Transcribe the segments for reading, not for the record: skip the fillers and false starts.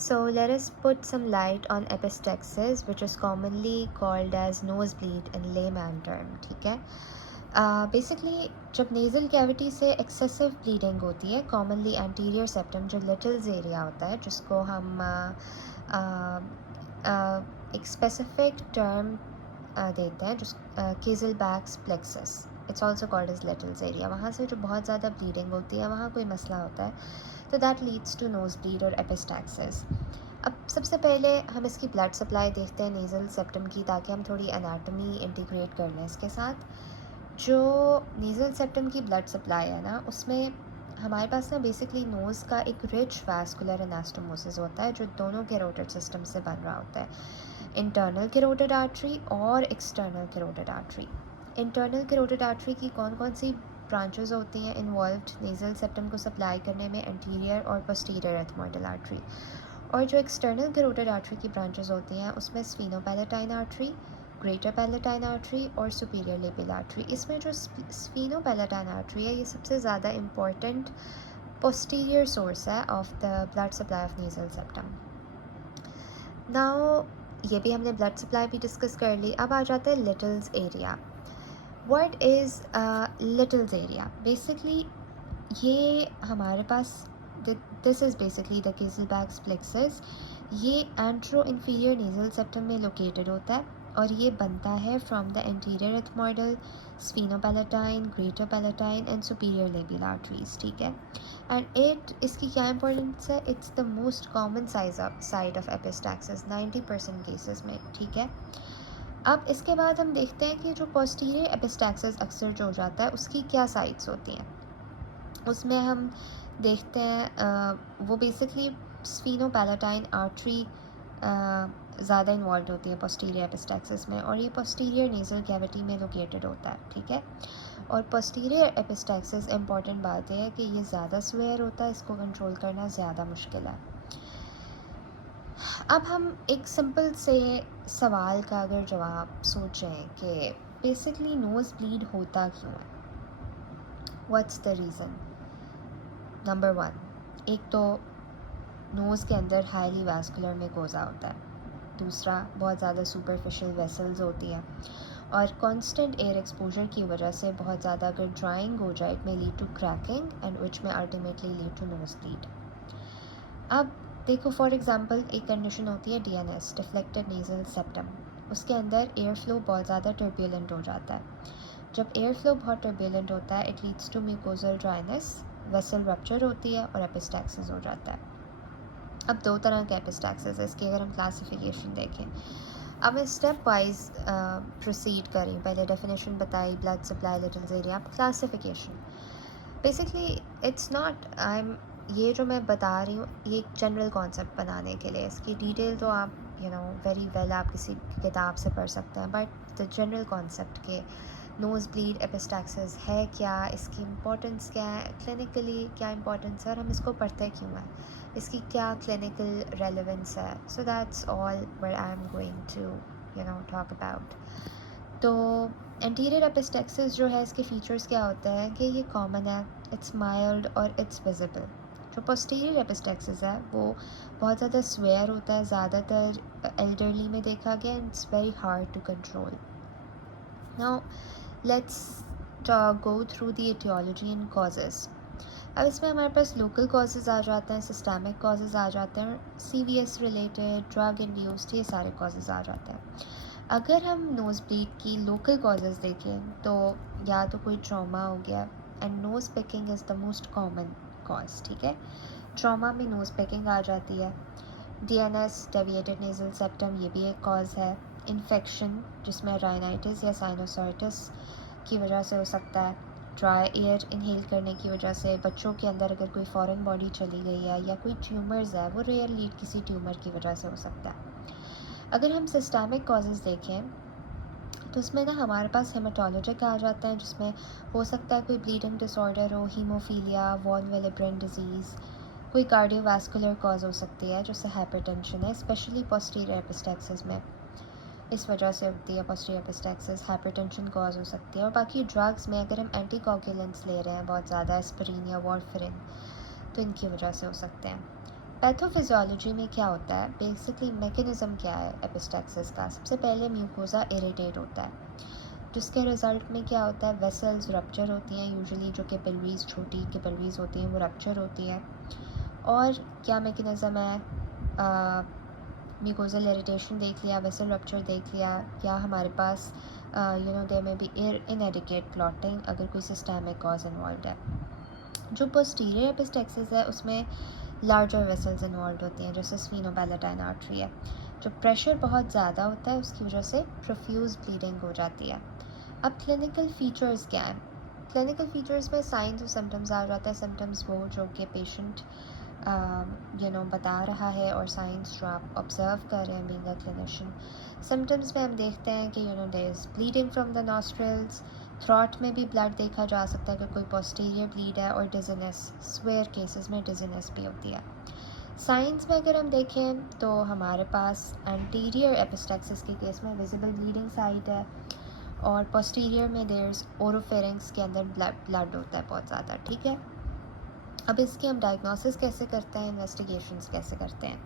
So let us put some light on epistaxis, which is commonly called as nosebleed in layman term. ठीक है. Basically जब nasal cavity से excessive bleeding होती है, commonly anterior septum जो लिटल्स area होता है, जिसको हम एक स्पेसिफिक टर्म देते हैं, जिस Kiesselbach's plexus, it's also called as Little's area, वहाँ से जो बहुत ज़्यादा ब्लीडिंग होती है, वहाँ कोई मसला होता है, तो that leads to nose bleed और एपिस्टैक्सिस. अब सबसे पहले हम इसकी ब्लड सप्लाई देखते हैं नेज़ल सेप्टम की, ताकि हम थोड़ी एनाटमी इंटीग्रेट कर लें इसके साथ. जो नेज़ल सेप्टम की ब्लड सप्लाई है ना, उसमें हमारे पास ना बेसिकली नोज़ का एक रिच वैस्कुलर एनास्टोमोसिस होता है, जो दोनों कैरोटिड सिस्टम से बन रहा होता है, इंटरनल कैरोटिड आर्टरी और external carotid artery. Internal carotid artery की कौन कौन सी ब्रांचेस होती हैं इन्वॉल्व्ड नेज़ल सेप्टम को सप्लाई करने में? एंटीरियर और पोस्टीरियर एथमोइडल आर्टरी. और जो एक्सटर्नल कैरोटिड आर्टरी की ब्रांचेस होती हैं, उसमें स्फीनोपैलेटाइन आर्टरी, ग्रेटर पैलेटाइन आर्टरी और सुपीरियर लेबियल आर्टरी. इसमें जो स्फीनोपैलेटाइन आर्टरी है, ये सबसे ज़्यादा इम्पॉर्टेंट पोस्टीरियर सोर्स है of the blood supply of nasal septum. Now ये भी हमने ब्लड सप्लाई भी डिस्कस कर ली. अब आ जाता है Little's area. What is Little's area? Basically ये हमारे पास this is basically the Kiesselbach's plexus. ये एंट्रो इन्फीरियर नेज़ल सेप्टम में लोकेटेड होता है, और ये बनता है from the anterior ethmoidal, sphenopalatine, greater palatine and superior labial arteries. ठीक है. एंड इसकी क्या इंपॉर्टेंस है? It's the most common site of epistaxis 90% cases में. ठीक है. अब इसके बाद हम देखते हैं कि जो पोस्टीरियर एपिस्टैक्सिस अक्सर जो हो जाता है, उसकी क्या साइट्स होती हैं. उसमें हम देखते हैं वो बेसिकली स्फीनोपैलेटाइन आर्टरी ज़्यादा इन्वॉल्व होती है पोस्टीरियर एपिस्टैक्सिस में, और ये पोस्टीरियर नेज़ल कैविटी में लोकेटेड होता है. ठीक है. और पोस्टीरियर एपिस्टैक्सिस इम्पॉर्टेंट बात है कि ये ज़्यादा स्वेयर होता है, इसको कंट्रोल करना ज़्यादा मुश्किल है. अब हम एक सिंपल से सवाल का अगर जवाब सोचें कि बेसिकली नोज़ ब्लीड होता क्यों है, व्हाट्स द रीज़न? नंबर 1, एक तो नोज़ के अंदर हाईली वैस्कुलर मेकोज़ा होता है. दूसरा, बहुत ज़्यादा सुपरफिशियल वेसल्स होती हैं, और कांस्टेंट एयर एक्सपोजर की वजह से बहुत ज़्यादा अगर ड्राइंग हो जाए, it may lead to cracking and which may ultimately lead to nose bleed. अब देखो, फॉर एग्जांपल एक कंडीशन होती है DNS, डिफ्लेक्टेड नेज़ल सेप्टम. उसके अंदर एयर फ्लो बहुत ज़्यादा टर्बुलेंट हो जाता है. जब एयर फ्लो बहुत टर्बुलेंट होता है, it leads to mucosal dryness, vessel rupture होती है और एपिस्टैक्सिस हो जाता है. अब दो तरह के एपिस्टैक्सिस है, इसकी अगर हम क्लासिफिकेशन देखें. अब मैं स्टेप वाइज प्रोसीड करें. पहले डेफिनेशन बताई, ब्लड सप्लाई, लिटल्स एरिया. अब क्लासिफिकेशन. बेसिकली इट्स नॉट, ये जो मैं बता रही हूँ, ये एक जनरल कॉन्सेप्ट बनाने के लिए. इसकी डिटेल तो आप वेरी वेल आप किसी किताब से पढ़ सकते हैं, बट द जनरल कॉन्सेप्ट के नोज़ ब्लीड एपिस्टैक्सिस है क्या, इसकी इम्पोर्टेंस क्या है, क्लिनिकली क्या इम्पोर्टेंस है, और हम इसको पढ़ते क्यों हैं, इसकी क्या क्लिनिकल रेलेवेंस है. So that's all what I am going to talk about. तो एंटीरियर एपिस्टैक्सिस जो है, इसके फीचर्स क्या होते हैं कि ये कॉमन है, इट्स माइल्ड और इट्स विजिबल. जो पोस्टीरियर एपिस्टैक्सिस है, वो बहुत ज़्यादा स्वेयर होता है, ज़्यादातर एल्डरली में देखा गया. It's very hard to control. Now let's go through the aetiology and causes. अब इसमें हमारे पास लोकल कॉजेज़ आ जाते हैं, सिस्टमिक कॉजेज़ आ जाते हैं, CVS रिलेटेड, ड्रग इंड्यूस्ड, ये सारे कॉजेज़ आ जाते हैं. अगर हम नोज़ ब्लीड की लोकल कॉजेज़ देखें, तो या तो कोई ट्रॉमा हो गया, and nose picking is the most common cause. ठीक है. ट्रॉमा में नोज़ पिकिंग आ जाती है. DNS, डेविएटेड नेज़ल सेप्टम, ये भी एक कॉज है. इन्फेक्शन, जिसमें राइनाइटिस या साइनोसाइटिस की वजह से हो सकता है. ड्राई एयर इनहेल करने की वजह से. बच्चों के अंदर अगर कोई फॉरेन बॉडी चली गई है, या कोई ट्यूमर्स है, वो रेयर लीड किसी ट्यूमर की वजह से हो सकता है. अगर हम सिस्टमिक कॉजेज़ देखें, तो उसमें ना हमारे पास हेमाटोलॉजिक आ जाता है, जिसमें हो सकता है कोई ब्लीडिंग डिसऑर्डर हो, हीमोफीलिया, वॉन विलिब्रेन डिजीज़. कोई कार्डियोवास्कुलर कॉज हो सकती है, जैसे हाइपरटेंशन है, स्पेशली पोस्टीरियर एपिस्टैक्सिस में. इस वजह से होती है पोस्टीरियर एपिस्टैक्सिस. हाइपरटेंशन कॉज हो सकती है. और बाकी ड्रग्स में अगर हम एंटीकोगुलेंट्स ले रहे हैं बहुत ज़्यादा, एस्पिरिन या वारफरिन, तो इनकी वजह से हो सकते हैं. पैथोफिजियोलॉजी में क्या होता है, बेसिकली मैकेनिज़्म क्या है एपिस्टैक्सिस का। सबसे पहले म्यूकोसा इरिटेट होता है, जिसके रिज़ल्ट में क्या होता है, वेसल्स रप्चर होती हैं यूजुअली, जो कैपिलरीज, छोटी कैपिलरीज होती हैं वो रप्चर होती हैं। और क्या मैकेनिज़्म है, म्यूकोजल इरिटेशन देख लिया, वेसल रप्चर देख लिया, या हमारे पास देयर में बी इनएडिक्वेट क्लॉटिंग अगर कोई सिस्टमिक कॉज इन्वॉल्व है। जो पोस्टीरियर एपिस्टैक्सिस है उसमें लार्जर वेसल्स इन्वॉल्व होती हैं, जैसे स्फीनोपैलेटाइन आर्टरी है। जो प्रेशर बहुत ज़्यादा होता है उसकी वजह से प्रोफ्यूज ब्लीडिंग हो जाती है। अब क्लिनिकल फीचर्स क्या हैं? क्लिनिकल फीचर्स में साइंस और सिम्टम्स आ जाता है। सिम्टम्स वो जो कि पेशेंट बता रहा है, और साइंस जो आप ऑब्जर्व कर रहे हैं बीइंग अ क्लिनिशियन। सिम्टम्स में हम देखते हैं कि there is bleeding from the nostrils, throat में भी ब्लड देखा जा सकता है अगर कोई पोस्टीरियर ब्लीड है, और डिजीनेस, स्वेयर केसेस में डिजीनेस भी होती है। साइंस में अगर हम देखें तो हमारे पास एंटीरियर एपिस्टैक्सिस के केस में विजिबल ब्लीडिंग साइट है, और पोस्टीरियर में देयर्स ओरोफेरिंक्स के अंदर ब्लड होता है बहुत ज़्यादा। ठीक है, अब इसकी हम डायग्नोसिस कैसे करते हैं, इन्वेस्टिगेशंस कैसे करते हैं?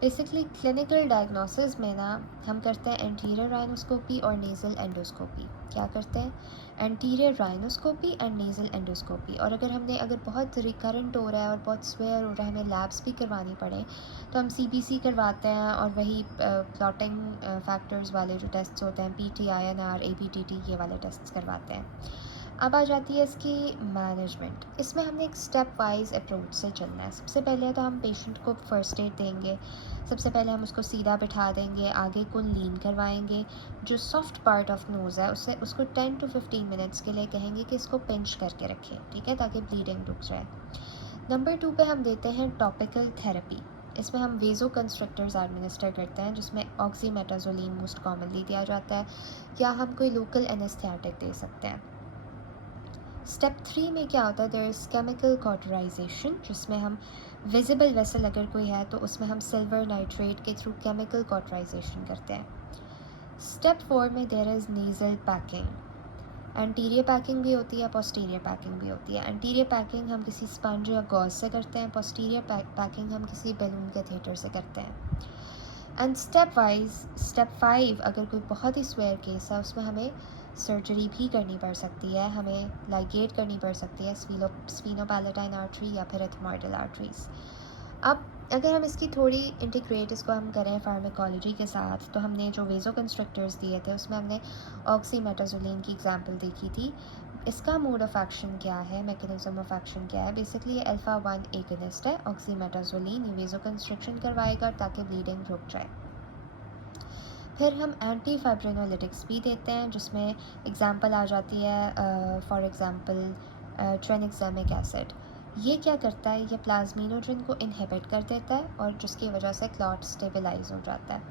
बेसिकली क्लिनिकल डायग्नोसिस में ना हम करते हैं एंटीरियर राइनोस्कोपी और नेज़ल एंडोस्कोपी। क्या करते हैं? Anterior rhinoscopy and nasal endoscopy. और अगर बहुत रिकरेंट हो रहा है और बहुत स्वेयर हो रहा है, हमें लैब्स भी करवानी पड़े, तो हम सीबीसी करवाते हैं, और वही क्लॉटिंग फैक्टर्स वाले जो टेस्ट्स होते हैं, PTINR, ABTT, ये वाले टेस्ट्स करवाते हैं। अब आ जाती है इसकी मैनेजमेंट। इसमें हमने एक स्टेप वाइज अप्रोच से चलना है। सबसे पहले तो हम पेशेंट को फ़र्स्ट एड देंगे। सबसे पहले हम उसको सीधा बिठा देंगे, आगे को लीन करवाएंगे, जो सॉफ्ट पार्ट ऑफ नोज़ है उसको 10 to 15 मिनट्स के लिए कहेंगे कि इसको पिंच करके रखें, ठीक है, ताकि ब्लीडिंग रुक जाए। नंबर 2 पे हम देते हैं टॉपिकल थेरेपी। इसमें हम वेज़ो कंस्ट्रक्टर्स एडमिनिस्टर करते हैं, जिसमें ऑक्सीमेटाजोलिन मोस्ट कॉमनली दिया जाता है, या हम कोई लोकल एनेस्थेटिक दे सकते हैं। स्टेप 3 में क्या होता है, देयर इज़ केमिकल कॉटराइजेशन, जिसमें हम विजिबल वेसल अगर कोई है तो उसमें हम सिल्वर नाइट्रेट के थ्रू केमिकल कॉटराइजेशन करते हैं। स्टेप 4 में there is nasal packing. Anterior packing भी होती है, पोस्टीरियर पैकिंग भी होती है। एंटीरियर पैकिंग हम किसी स्पंज या गॉज से करते हैं, पोस्टीरियर पैकिंग हम किसी बैलून के थिएटर से करते हैं। एंड स्टेप 5 अगर कोई बहुत ही स्वेयर केस है उसमें हमें सर्जरी भी करनी पड़ सकती है, हमें लाइगेट करनी पड़ सकती है स्फीनोपैलेटाइन आर्टरी या फिर एथमॉइडल आर्टरीज। अब अगर हम इसकी थोड़ी इंटीग्रेट इसको हम करें फार्माकोलॉजी के साथ, तो हमने जो वेज़ो कंस्ट्रक्टर्स दिए थे उसमें हमने ऑक्सीमेटाजोलिन की एग्जांपल देखी थी। इसका मोड ऑफ एक्शन क्या है, मैकेनिज्म ऑफ एक्शन क्या है? बेसिकली ये अल्फ़ा 1 एगोनिस्ट है। ऑक्सीमेटाजोलिन ये वेज़ो कंस्ट्रक्शन करवाएगा ताकि ब्लीडिंग रुक जाए। फिर हम एंटी फाइब्रिनोलिटिक्स भी देते हैं, जिसमें एग्जांपल आ जाती है फॉर एग्जांपल ट्रेनिक्सामिक एसिड। ये क्या करता है, ये प्लाज्मिनोजन को इनहिबिट कर देता है, और जिसकी वजह से क्लॉट स्टेबलाइज हो जाता है।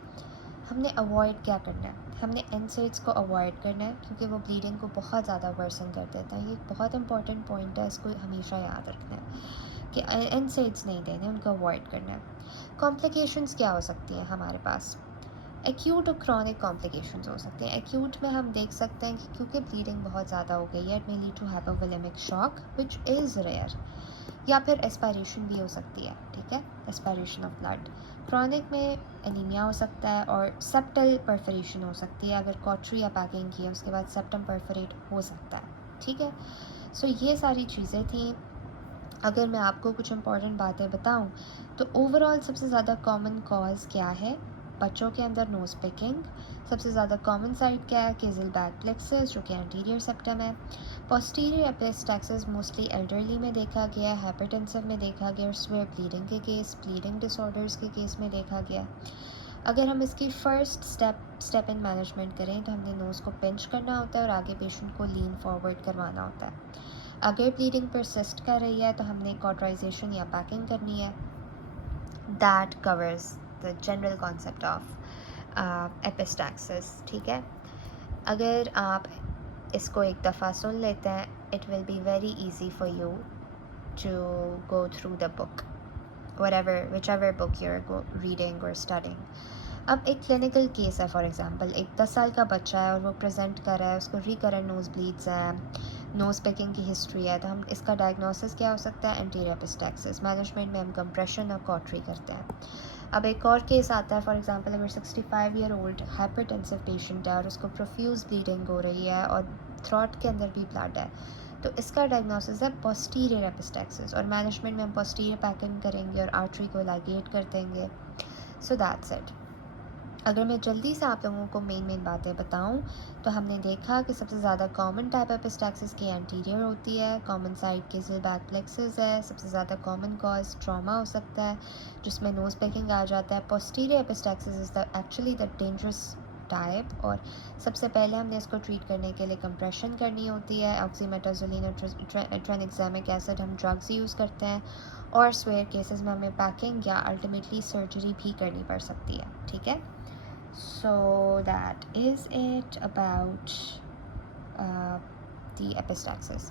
हमने अवॉइड क्या करना है? हमने एनसेड्स को अवॉइड करना है, क्योंकि वो ब्लीडिंग को बहुत ज़्यादा वर्सन कर देता है। ये एक बहुत इंपॉर्टेंट पॉइंट है, इसको हमेशा याद रखना है कि एनसेड्स नहीं देने, उनको अवॉइड करना है। कॉम्प्लिकेशंस क्या हो सकती हैं हमारे पास? एक्यूट और क्रॉनिक कॉम्प्लिकेशंस हो सकते हैं। एक्यूट में हम देख सकते हैं कि क्योंकि ब्लीडिंग बहुत ज़्यादा हो गई है, it may lead to hypovolaemic shock which is rare, या फिर एस्पायरेशन भी हो सकती है, ठीक है, एस्पायरेशन ऑफ ब्लड। क्रॉनिक में एनीमिया हो सकता है, और सेप्टल परफोरेशन हो सकती है। अगर कॉटरी या पैकिंग की है उसके बाद सेप्टम परफोरेट हो सकता है, ठीक है। सो ये सारी चीज़ें थी। अगर मैं आपको कुछ इंपॉर्टेंट बातें बताऊं तो ओवरऑल सबसे ज़्यादा कॉमन कॉज क्या है? बच्चों के अंदर नोज़ पिकिंग। सबसे ज़्यादा कॉमन साइट क्या है? केजल बैक प्लेक्सस, जो कि एंटीरियर सेप्टम है। पोस्टीरियर एपिस्टैक्सिस मोस्टली एल्डरली में देखा गया, हाइपरटेंसिव में देखा गया, और स्वेयर ब्लीडिंग के केस, ब्लीडिंग डिसऑर्डर्स के केस में देखा गया। अगर हम इसकी फर्स्ट स्टेप इन मैनेजमेंट करें तो हमने नोज़ को पिंच करना होता है और आगे पेशेंट को लीन फॉरवर्ड करवाना होता है। अगर ब्लीडिंग परसिस्ट कर रही है तो हमने कॉटराइजेशन या पैकिंग करनी है। That covers the general concept of epistaxis, ठीक है। अगर आप इसको एक दफ़ा सुन लेते हैं, it will be very easy for you to go through the book, whichever book you're reading or studying. अब एक क्लिनिकल केस है, फॉर एग्जांपल एक 10 साल का बच्चा है और वो प्रेजेंट कर रहा है, उसको रिकरेंट नोज ब्लीड्स हैं, नोज पिकिंग की हिस्ट्री है, तो हम इसका डायग्नोसिस क्या हो सकता है, एंटीरियर एपिस्टैक्सिस। मैनेजमेंट में हम कंप्रेशन और कॉटरी करते हैं। अब एक और केस आता है, फॉर एग्जांपल अगर 65 ईयर ओल्ड हाइपरटेंसिव पेशेंट है और उसको प्रोफ्यूज़ ब्लीडिंग हो रही है और थ्रॉट के अंदर भी ब्लड है, तो इसका डायग्नोसिस है पोस्टीरियर एपिस्टैक्सिस। और मैनेजमेंट में हम पोस्टीरियर पैकिंग करेंगे और आर्टरी को लाइगेट कर देंगे। So that's it. अगर मैं जल्दी से आप लोगों को मेन बातें बताऊं, तो हमने देखा कि सबसे ज़्यादा कॉमन टाइप एपिस्टैक्सिस की एंटीरियर होती है, common side castle back plexus है, सबसे ज़्यादा कॉमन कॉज ट्रॉमा हो सकता है जिसमें नोज़ पिकिंग आ जाता है। Posterior epistaxis is the actually the dangerous type, और सबसे पहले हमने इसको ट्रीट करने के लिए कंप्रेशन करनी होती है, ऑक्सीमेटाजोलिन और ट्रांएग्जामिक एसिड हम ड्रग्स यूज़ करते हैं, और स्वेयर केसेस में हमें पैकिंग या अल्टीमेटली सर्जरी भी करनी पड़ सकती है। ठीक है, so that is it about the epistaxis.